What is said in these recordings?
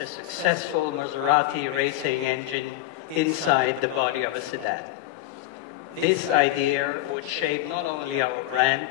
a successful Maserati racing engine inside the body of a sedan. This idea would shape not only our brand,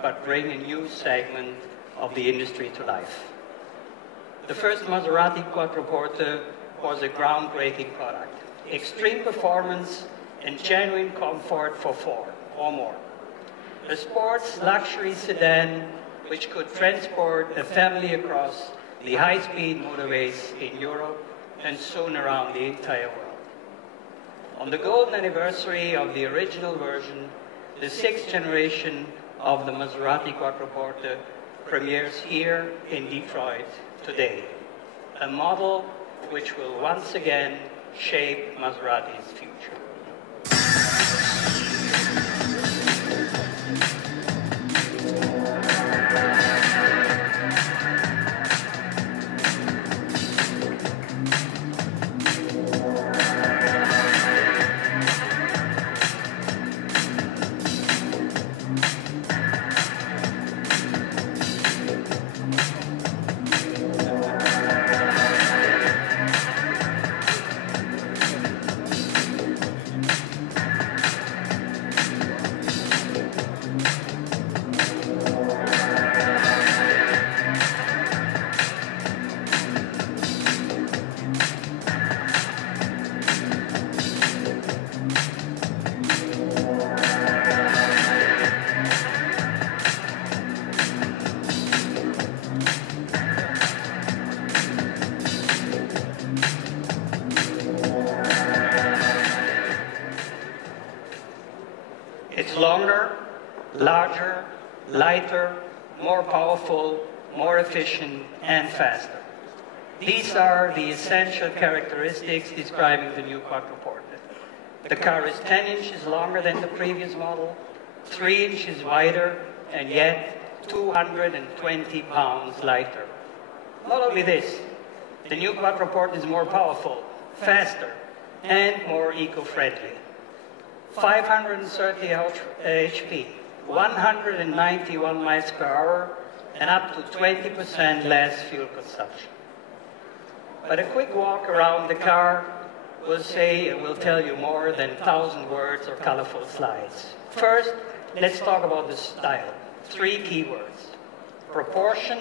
but bring a new segment of the industry to life. The first Maserati Quattroporte was a groundbreaking product. Extreme performance and genuine comfort for four or more. A sports luxury sedan which could transport a family across the high-speed motorways in Europe and soon around the entire world. On the golden anniversary of the original version, the sixth generation of the Maserati Quattroporte premieres here in Detroit today, a model which will once again shape Maserati's future. It's longer, larger, lighter, more powerful, more efficient, and faster. These are the essential characteristics describing the new Quattroporte. The car is 10 inches longer than the previous model, 3 inches wider, and yet 220 pounds lighter. Not only this, the new Quattroporte is more powerful, faster, and more eco-friendly. 530 HP, 191 miles per hour, and up to 20% less fuel consumption. But a quick walk around the car will tell you more than 1,000 words or colorful slides. First, let's talk about the style. 3 keywords: proportion,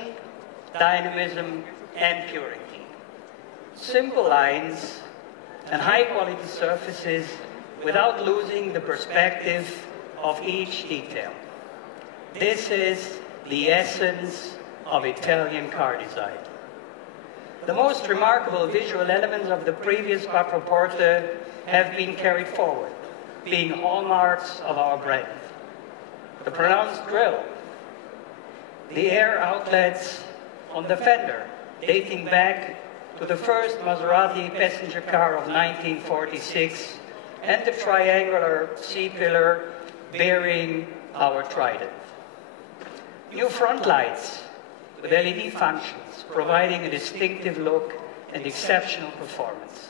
dynamism, and purity. Simple lines and high-quality surfaces without losing the perspective of each detail. This is the essence of Italian car design. The most remarkable visual elements of the previous Quattroporte have been carried forward, being hallmarks of our brand. The pronounced grille, the air outlets on the fender, dating back to the first Maserati passenger car of 1946, and the triangular C-pillar bearing our trident. New front lights with LED functions, providing a distinctive look and exceptional performance.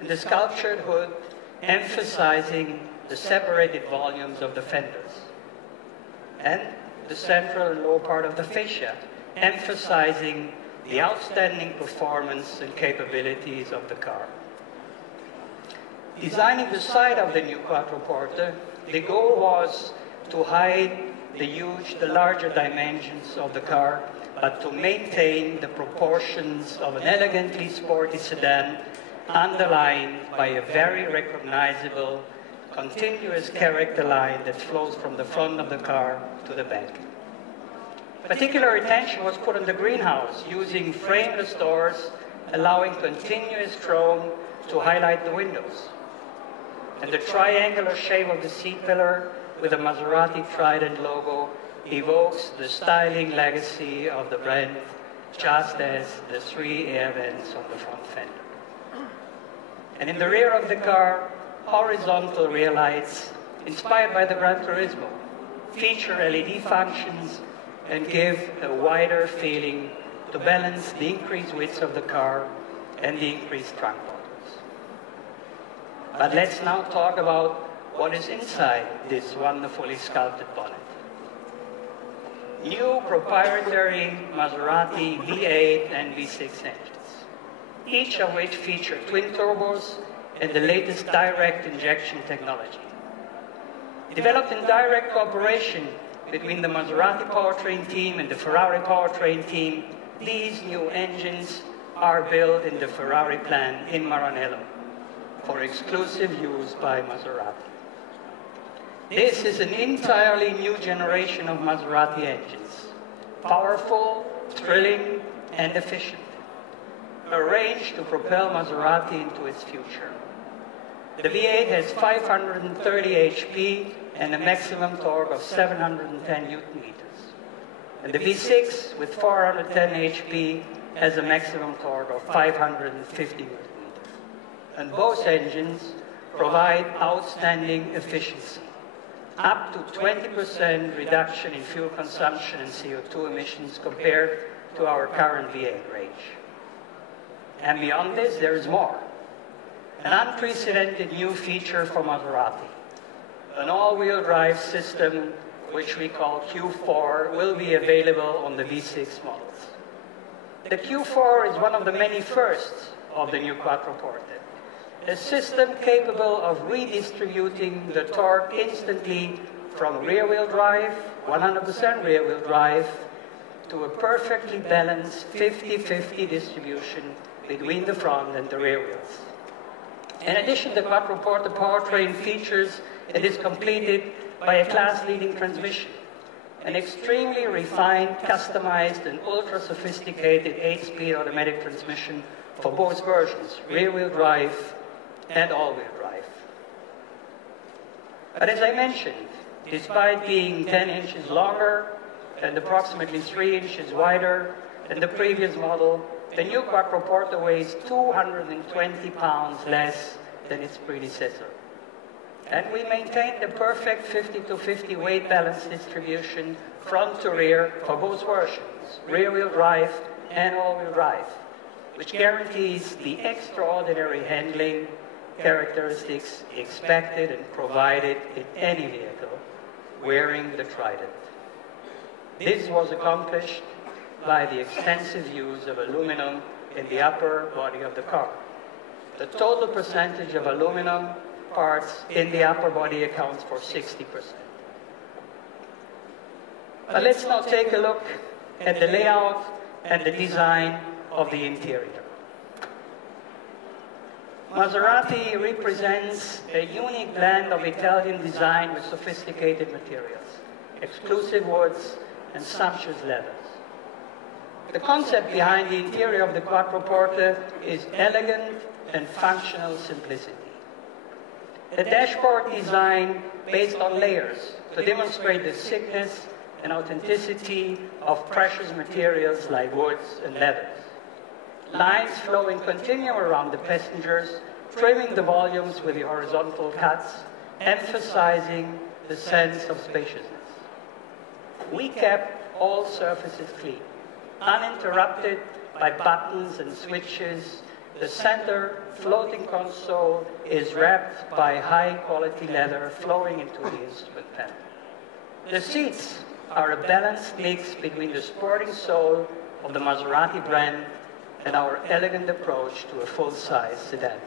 And the sculptured hood, emphasizing the separated volumes of the fenders. And the central and lower part of the fascia, emphasizing the outstanding performance and capabilities of the car. Designing the side of the new Quattroporte, the goal was to hide the larger dimensions of the car, but to maintain the proportions of an elegantly sporty sedan, underlined by a very recognizable, continuous character line that flows from the front of the car to the back. Particular attention was put on the greenhouse, using frameless doors, allowing continuous chrome to highlight the windows. And the triangular shape of the seat pillar with the Maserati Trident logo evokes the styling legacy of the brand, just as the 3 air vents on the front fender. And in the rear of the car, horizontal rear lights, inspired by the Gran Turismo, feature LED functions and give a wider feeling to balance the increased width of the car and the increased trunk volumes. But let's now talk about what is inside this wonderfully sculpted bonnet. New proprietary Maserati V8 and V6 engines. each of which feature twin turbos and the latest direct injection technology. Developed in direct cooperation between the Maserati powertrain team and the Ferrari powertrain team, these new engines are built in the Ferrari plant in Maranello for exclusive use by Maserati. This is an entirely new generation of Maserati engines, powerful, thrilling, and efficient, arranged to propel Maserati into its future. The V8 has 530 HP and a maximum torque of 710 Newton-meters. And the V6, with 410 HP, has a maximum torque of 550 Newton-meters. And both engines provide outstanding efficiency, up to 20% reduction in fuel consumption and CO2 emissions compared to our current V8 range. And beyond this, there is more. An unprecedented new feature for Maserati. An all-wheel drive system, which we call Q4, will be available on the V6 models. The Q4 is one of the many firsts of the new Quattroporte. A system capable of redistributing the torque instantly from rear-wheel drive, 100% rear-wheel drive, to a perfectly balanced 50-50 distribution between the front and the rear wheels. In addition, the Quattroporte powertrain features it is completed by a class-leading transmission, an extremely refined, customized, and ultra-sophisticated 8-speed automatic transmission for both versions, rear-wheel drive and all-wheel drive. But as I mentioned, despite being 10 inches longer and approximately 3 inches wider than the previous model, the new Quattroporte weighs 220 pounds less than its predecessor. And we maintain the perfect 50-50 weight balance distribution front to rear for both versions, rear-wheel drive and all-wheel drive, which guarantees the extraordinary handling characteristics expected and provided in any vehicle wearing the Trident. This was accomplished by the extensive use of aluminum in the upper body of the car. The total percentage of aluminum parts in the upper body accounts for 60%. But let's now take a look at the layout and the design of the interior. Maserati represents a unique blend of Italian design with sophisticated materials, exclusive woods, and sumptuous leathers. The concept behind the interior of the Quattroporte is elegant and functional simplicity. A dashboard design based on layers to demonstrate the thickness and authenticity of precious materials like woods and leathers. Lines flowing continuum around the passengers, trimming the volumes with the horizontal cuts, emphasizing the sense of spaciousness. We kept all surfaces clean, uninterrupted by buttons and switches. The center floating console is wrapped by high-quality leather flowing into the instrument panel. The seats are a balanced mix between the sporting soul of the Maserati brand and our elegant approach to a full-size sedan.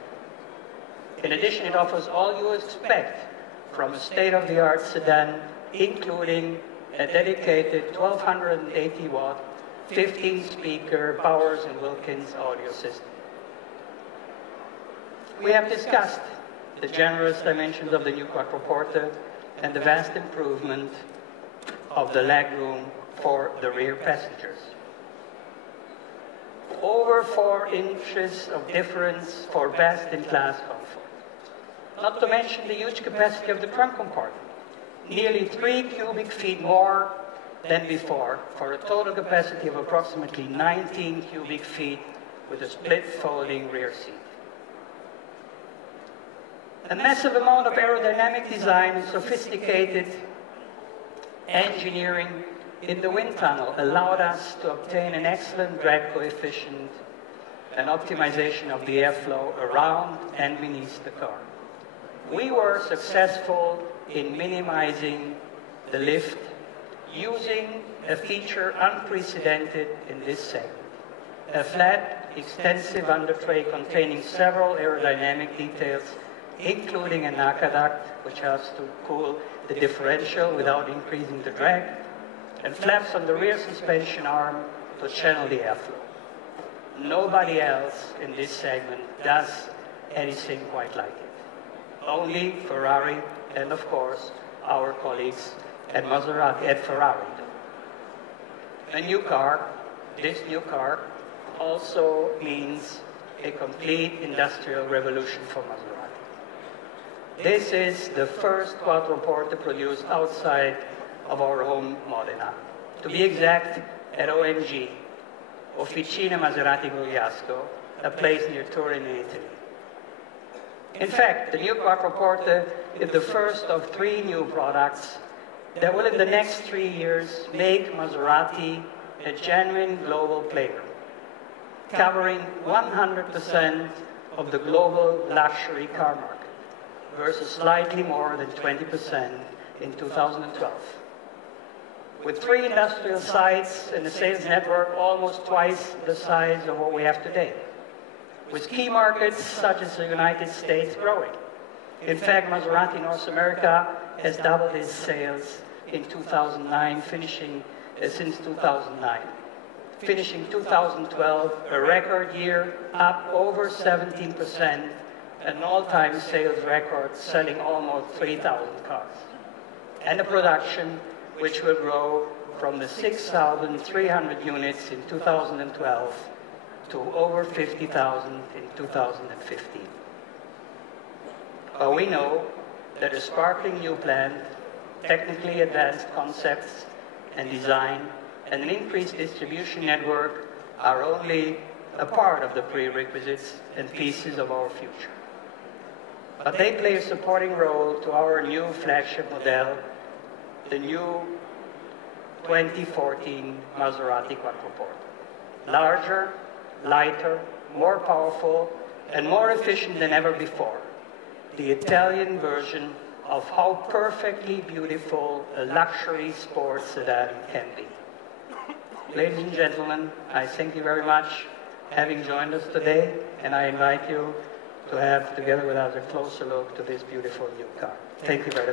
In addition, it offers all you expect from a state-of-the-art sedan, including a dedicated 1280-watt, 15-speaker Bowers & Wilkins audio system. We have discussed the generous dimensions of the new Quattroporte and the vast improvement of the legroom for the rear passengers. Over 4 inches of difference for best-in-class comfort. Not to mention the huge capacity of the trunk compartment. Nearly 3 cubic feet more than before, for a total capacity of approximately 19 cubic feet with a split folding rear seat. A massive amount of aerodynamic design and sophisticated engineering in the wind tunnel allowed us to obtain an excellent drag coefficient and optimization of the airflow around and beneath the car. We were successful in minimizing the lift using a feature unprecedented in this segment, a flat extensive undertray containing several aerodynamic details, including an aqueduct, which helps to cool the differential without increasing the drag, and flaps on the rear suspension arm to channel the airflow. Nobody else in this segment does anything quite like it. Only Ferrari and, of course, our colleagues at Maserati, at Ferrari. A new car, this new car, also means a complete industrial revolution for Maserati. This is the first Quattroporte produced outside of our home Modena. To be exact, at OMG, Officina Maserati Gugliasco, a place near Turin in Italy. In fact, the new Quattroporte is the first of 3 new products that will in the next 3 years make Maserati a genuine global player, covering 100% of the global luxury car market versus slightly more than 20% in 2012. With 3 industrial sites and a sales network almost twice the size of what we have today, with key markets such as the United States growing. In fact, Maserati North America has doubled its sales in 2009, since 2009. Finishing 2012, a record year, up over 17%, an all-time sales record, selling almost 3,000 cars. And a production which will grow from the 6,300 units in 2012 to over 50,000 in 2015. But we know that a sparkling new plant, technically advanced concepts and design, and an increased distribution network are only a part of the prerequisites and pieces of our future. But they play a supporting role to our new flagship model, the new 2014 Maserati Quattroporte. Larger, lighter, more powerful, and more efficient than ever before. The Italian version of how perfectly beautiful a luxury sports sedan can be. Ladies and gentlemen, I thank you very much for having joined us today, and I invite you to have, together with us, a closer look to this beautiful new car. Thank you very much.